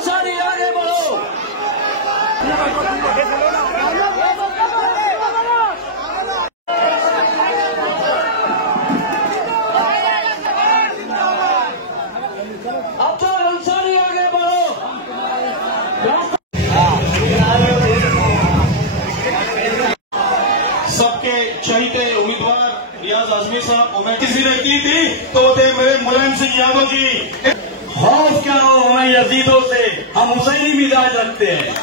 अंसारी आगे बढ़ो। अफजल अंसारी आगे बढ़ो। सबके चहीते उम्मीदवार रियाज आजमी साहब, उन्हें किसी ने की थी तो वो थे मेरे मुलायम सिंह यादव जी। खौफ क्या हो हमें यजीदों से, हम हुसैनी मिजाज रखते हैं।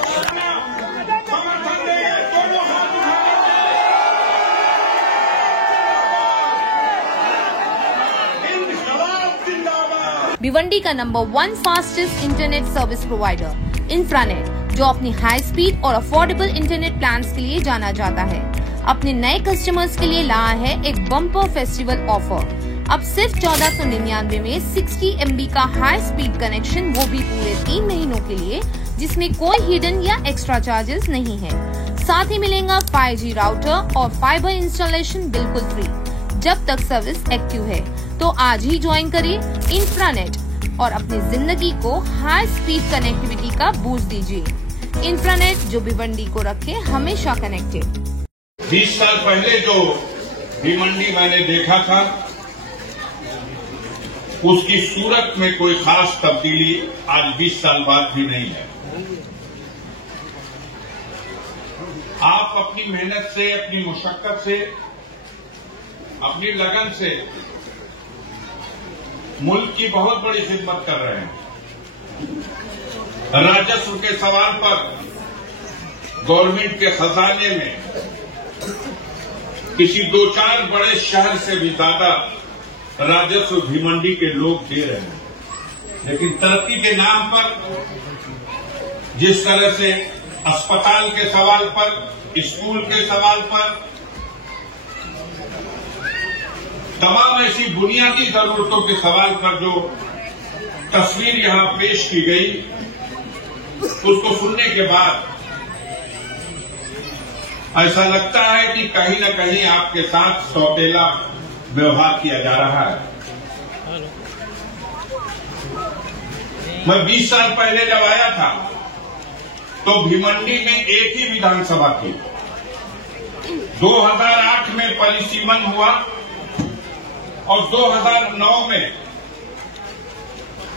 भिवंडी का number 1 fastest internet service provider Infranet, जो अपनी हाई स्पीड और अफोर्डेबल इंटरनेट प्लान्स के लिए जाना जाता है, अपने नए कस्टमर्स के लिए लाया है एक बम्पर फेस्टिवल ऑफर। अब सिर्फ 1499 में 60 MB का हाई स्पीड कनेक्शन, वो भी पूरे 3 महीनों के लिए, जिसमें कोई हिडन या एक्स्ट्रा चार्जेस नहीं है। साथ ही मिलेगा 5G राउटर और फाइबर इंस्टॉलेशन बिल्कुल फ्री जब तक सर्विस एक्टिव है। तो आज ही ज्वाइन करिए इंफ्रानेट और अपनी जिंदगी को हाई स्पीड कनेक्टिविटी का बूस्ट दीजिए। इंफ्रानेट, जो भिवंडी को रखे हमेशा कनेक्टेड। 20 साल पहले जो भिवंडी मैंने देखा था, उसकी सूरत में कोई खास तब्दीली आज 20 साल बाद भी नहीं है। आप अपनी मेहनत से, अपनी मुशक्कत से, अपनी लगन से मुल्क की बहुत बड़ी खिदमत कर रहे हैं। राजस्व के सवाल पर गवर्नमेंट के खजाने में किसी 2-4 बड़े शहर से भी ज्यादा राजस्व भिवंडी के लोग दे रहे हैं, लेकिन तरक्की के नाम पर जिस तरह से अस्पताल के सवाल पर, स्कूल के सवाल पर, तमाम ऐसी बुनियादी जरूरतों के सवाल पर जो तस्वीर यहां पेश की गई, उसको सुनने के बाद ऐसा लगता है कि कहीं न कहीं आपके साथ सौतेला व्यवहार किया जा रहा है। मैं 20 साल पहले जब आया था तो भिवंडी में एक ही विधानसभा थी। 2008 में परिसीमन हुआ और 2009 में,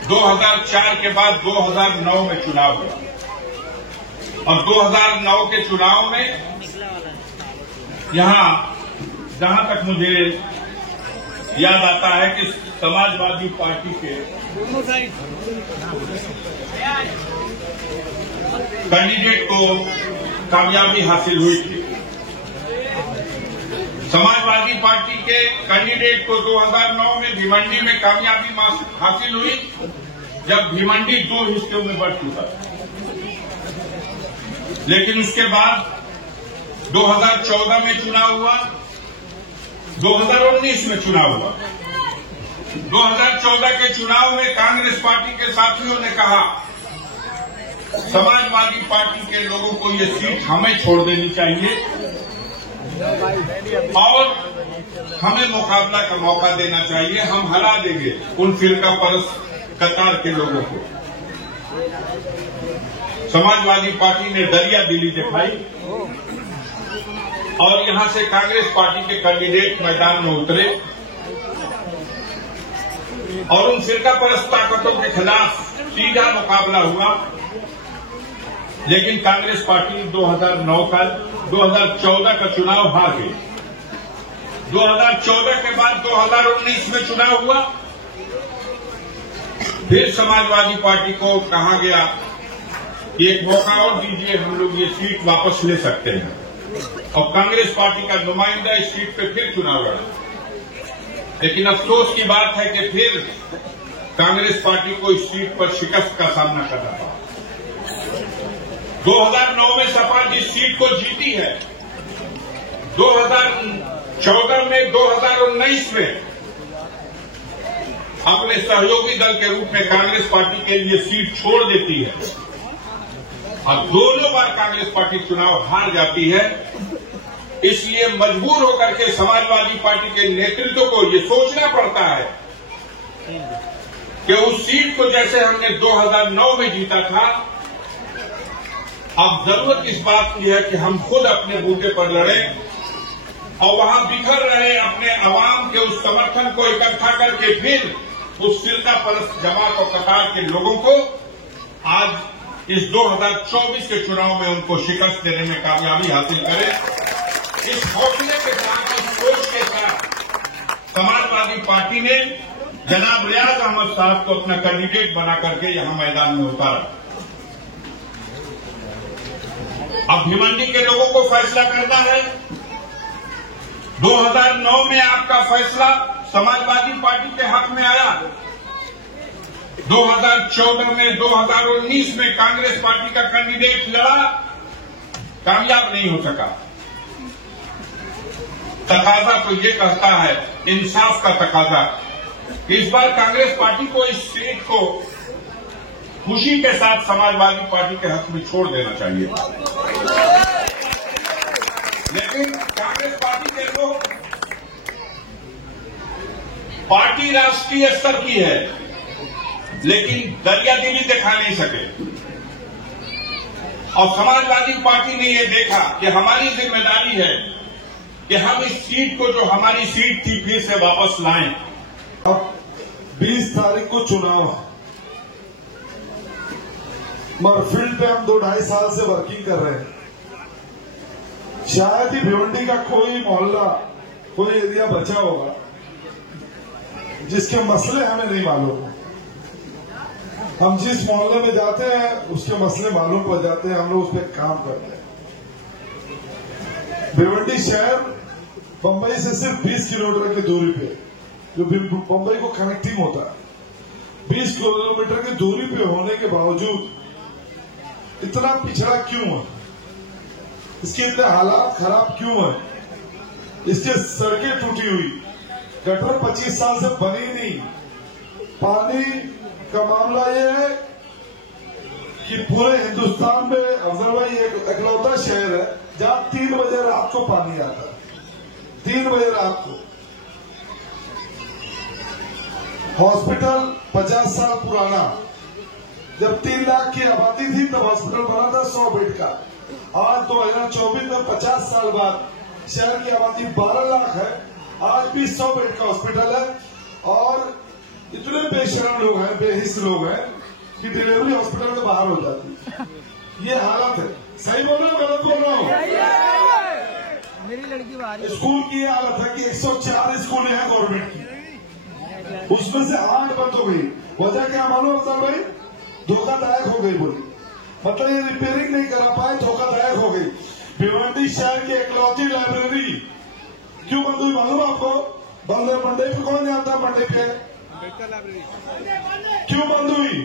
2004 के बाद 2009 में चुनाव हुआ और 2009 के चुनाव में यहां जहां तक मुझे याद आता है कि समाजवादी पार्टी के कैंडिडेट को कामयाबी हासिल हुई थी। समाजवादी पार्टी के कैंडिडेट को 2009 में भिवंडी में कामयाबी हासिल हुई जब भिवंडी 2 हिस्सों में बढ़ चुका था। लेकिन उसके बाद 2014 में चुनाव हुआ, 2019 में चुनाव हुआ। 2014 के चुनाव में कांग्रेस पार्टी के साथियों ने कहा समाजवादी पार्टी के लोगों को ये सीट हमें छोड़ देनी चाहिए और हमें मुकाबला का मौका देना चाहिए, हम हरा देंगे उन फिरका परस्त कतार के लोगों को। समाजवादी पार्टी ने दरिया दिली दिखाई और यहां से कांग्रेस पार्टी के कैंडिडेट मैदान में उतरे और उन फिरका परस्त ताकतों के खिलाफ सीधा मुकाबला हुआ। लेकिन कांग्रेस पार्टी 2014 का चुनाव हार गई। 2014 के बाद 2019 में चुनाव हुआ। फिर समाजवादी पार्टी को कहा गया कि एक मौका और दीजिए, हम लोग ये सीट वापस ले सकते हैं, और कांग्रेस पार्टी का नुमाइंदा इस सीट पे फिर चुनाव लड़ा। लेकिन अफसोस की बात है कि फिर कांग्रेस पार्टी को इस सीट पर शिकस्त का सामना करना पड़ा। 2009 में सपा जिस सीट को जीती है, 2014 में, 2019 में अपने सहयोगी दल के रूप में कांग्रेस पार्टी के लिए सीट छोड़ देती है और दोनों बार कांग्रेस पार्टी चुनाव हार जाती है। इसलिए मजबूर होकर के समाजवादी पार्टी के नेतृत्व को ये सोचना पड़ता है कि उस सीट को जैसे हमने 2009 में जीता था, अब जरूरत इस बात की है कि हम खुद अपने बूते पर लड़ें और वहां बिखर रहे अपने अवाम के उस समर्थन को इकट्ठा करके फिर उस फिरका परस्त जमात और कतार के लोगों को आज इस 2024 के चुनाव में उनको शिकस्त देने में कामयाबी हासिल करें। इस हौसले के साथ, इस सोच के साथ समाजवादी पार्टी ने जनाब रियाज अहमद साहब को अपना कैंडिडेट बना करके यहां मैदान में उतारा। अब भिवंडी के लोगों को फैसला करना है। 2009 में आपका फैसला समाजवादी पार्टी के हक में आया। 2014 में, 2019 में कांग्रेस पार्टी का कैंडिडेट लड़ा, कामयाब नहीं हो सका। तकाजा तो ये कहता है, इंसाफ का तकाजा। इस बार कांग्रेस पार्टी को इस सीट को खुशी के साथ समाजवादी पार्टी के हक में छोड़ देना चाहिए, लेकिन कांग्रेस पार्टी के लोग, पार्टी राष्ट्रीय स्तर की है लेकिन दरियादिली दिखा नहीं सके, और समाजवादी पार्टी ने यह देखा कि हमारी जिम्मेदारी है कि हम इस सीट को, जो हमारी सीट थी, फिर से वापस लाएं। अब 20 तारीख को चुनाव है, मगर फील्ड पे हम 2-2.5 साल से वर्किंग कर रहे हैं। शायद ही भिवंडी का कोई मोहल्ला, कोई एरिया बचा होगा जिसके मसले हमें नहीं मालूम। हम जिस मोहल्ले में जाते हैं उसके मसले मालूम पड़ जाते हैं, हम लोग उस पर काम करते हैं। भिवंडी शहर बंबई से सिर्फ 20 किलोमीटर की दूरी पे, जो बंबई को कनेक्टिंग होता है, 20 किलोमीटर की दूरी पे होने के बावजूद इतना पिछड़ा क्यों है? इसके इतने हालात खराब क्यों है? इसके सड़कें टूटी हुई, गटर 25 साल से बनी नहीं। पानी का मामला ये है कि पूरे हिंदुस्तान में अफजल भाई एक इकलौता शहर है जहां 3 बजे रात को पानी आता है। 3 बजे रात को। हॉस्पिटल 50 साल पुराना, जब 3 लाख की आबादी थी तब हॉस्पिटल बना था 100 बेड का। आज 2024 में 50 साल बाद शहर की आबादी 12 लाख है, आज भी 100 बेड का हॉस्पिटल है। और इतने बेशरम लोग हैं, बेहिस लोग हैं कि डिलीवरी हॉस्पिटल के बाहर हो जाती है। ये हालत है। सही बोल रहे हो, गलत बोल रहा हूँ? मेरी लड़की बाहर। स्कूल की ये हालत है कि 104 स्कूल है गवर्नमेंट की, उसमें से 8 बंद हो गई। वजह क्या मालूम अफजल भाई? धोखादायक हो गई बोली, मतलब ये रिपेयरिंग नहीं करा पाए, धोखादायक हो गई। भिवंडी शहर की इकलौती लाइब्रेरी क्यों बंद हुई मालूम आपको? बंद है मंडे पे, कौन जानता है मंडे पे क्यों बंद हुई?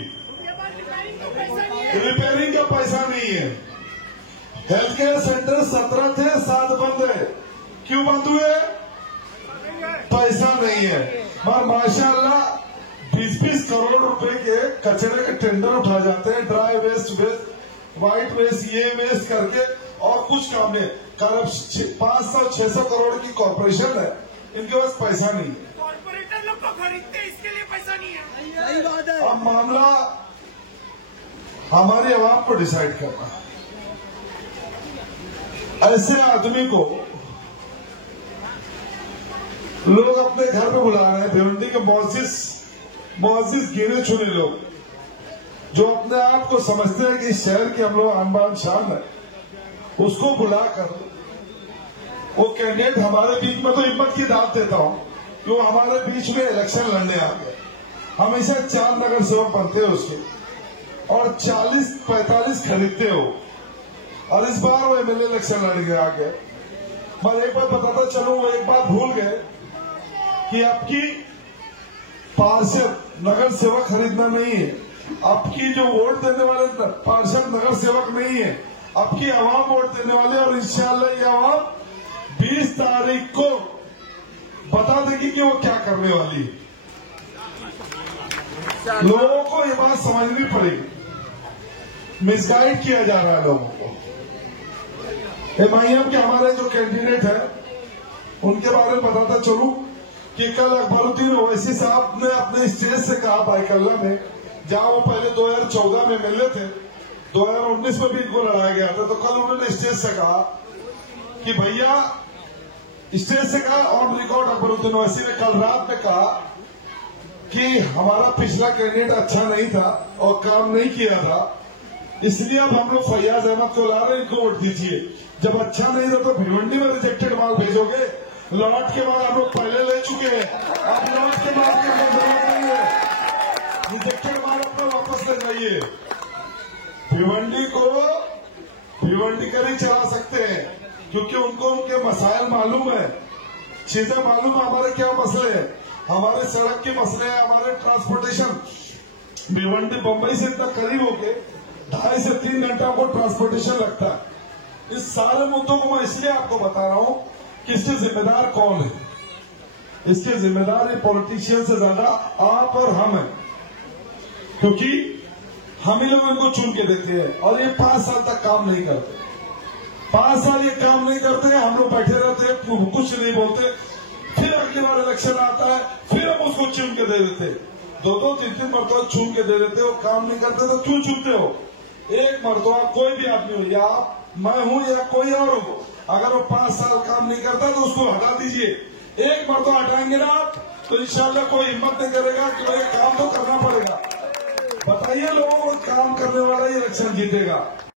रिपेयरिंग का पैसा नहीं है। हेल्थ केयर सेंटर 17 थे, 7 बंद है। क्यों बंद हुए? पैसा नहीं है। मगर माशाल्लाह 20-20 करोड़ रुपए के कचरे के टेंडर उठा जाते हैं, ड्राई वेस्ट, व्हाइट वेस्ट, ये वेस्ट करके, और कुछ काम में 500-600 करोड़ की कॉर्पोरेशन है, इनके पास पैसा नहीं है। कॉर्पोरेटर लोग को खरीदते, इसके लिए पैसा नहीं है। अब मामला हमारी आवाम को डिसाइड करना है। ऐसे आदमी को लोग अपने घर पे बुला रहे हैं। भिवंडी के मोअज़्ज़िज़ गिने चुने लोग जो अपने आप को समझते हैं कि इस शहर की हम लोग आन शान है, उसको बुलाकर वो कैंडिडेट हमारे बीच में, तो हिम्मत की दाद देता हूं कि वो हमारे बीच में इलेक्शन लड़ने आ गए। हमेशा 4 नगर सेवक बनते हैं उसके, और 40-45 खरीदते हो, और इस बार वो एमएलए इलेक्शन लड़ने आ गए। पर एक बात बताता चलो, वो एक बात भूल गए कि आपकी पार्षद नगर सेवक खरीदना नहीं है, आपकी जो वोट देने वाले पार्षद नगर सेवक नहीं है, आपकी आवाम वोट देने वाले। और इंशाअल्लाह ये आवाम 20 तारीख को बता देगी कि वो क्या करने वाली है। लोगों को ये बात समझनी पड़ेगी, मिसगाइड किया जा रहा है लोगों को। एमआईएम के हमारे जो कैंडिडेट है उनके बारे में बताता चलूं, कि कल अकबरुद्दीन ओवैसी साहब ने अपने स्टेज से कहा बाइकल्ला में, जहां वो पहले 2014 में मिले थे, 2019 में भी इनको लड़ाया गया था, तो कल उन्होंने स्टेज से कहा कि भैया, स्टेज से कहा ऑन रिकॉर्ड अकबरुद्दीन ओवैसी ने कल रात में कहा कि हमारा पिछला कैंडिडेट अच्छा नहीं था और काम नहीं किया था, इसलिए अब हम लोग फैयाज अहमद को ला रहे हैं, इनको वोट दीजिए। जब अच्छा नहीं था तो भिवंडी में रिजेक्टेड माल भेजोगे, लौट के बाद आप लोग पहले ले चुके हैं, अब लौट के बाद की जरूरत नहीं है, रिजेक्टेड माल अपना वापस ले जाइए। भिवंडी का नहीं चला सकते हैं, क्योंकि उनको उनके मसाइल मालूम है, चीजें मालूम है, हमारे क्या मसले हैं, हमारे सड़क के मसले हैं, हमारे ट्रांसपोर्टेशन। भिवंडी बंबई से इतना करीब होके 2.5 से 3 घंटा को ट्रांसपोर्टेशन लगता है। इस सारे मुद्दों को मैं इसलिए आपको बता रहा हूं कि इसके जिम्मेदार कौन है। इसके जिम्मेदार ये पॉलिटिशियन से ज्यादा आप और हम हैं, क्योंकि हम ही लोग इनको चुन के देते हैं और ये 5 साल तक काम नहीं करते। 5 साल ये काम नहीं करते, हम लोग बैठे रहते हैं, कुछ नहीं बोलते, फिर अगली बार इलेक्शन आता है, फिर हम उसको चुन के दे देते, 2-2, 3-3 मरतबा चुन के दे देते हो। काम नहीं करते तो क्यों चुनते हो? एक मरतबा कोई भी आदमी हो, या आप, मैं हूं या कोई और हो, अगर वो 5 साल काम नहीं करता तो उसको हटा दीजिए। एक मरतबा हटाएंगे ना आप तो इंशाल्लाह कोई हिम्मत नहीं करेगा कि भाई काम तो करना पड़ेगा। बताइए लोगों को, काम करने वाला ही इलेक्शन जीतेगा।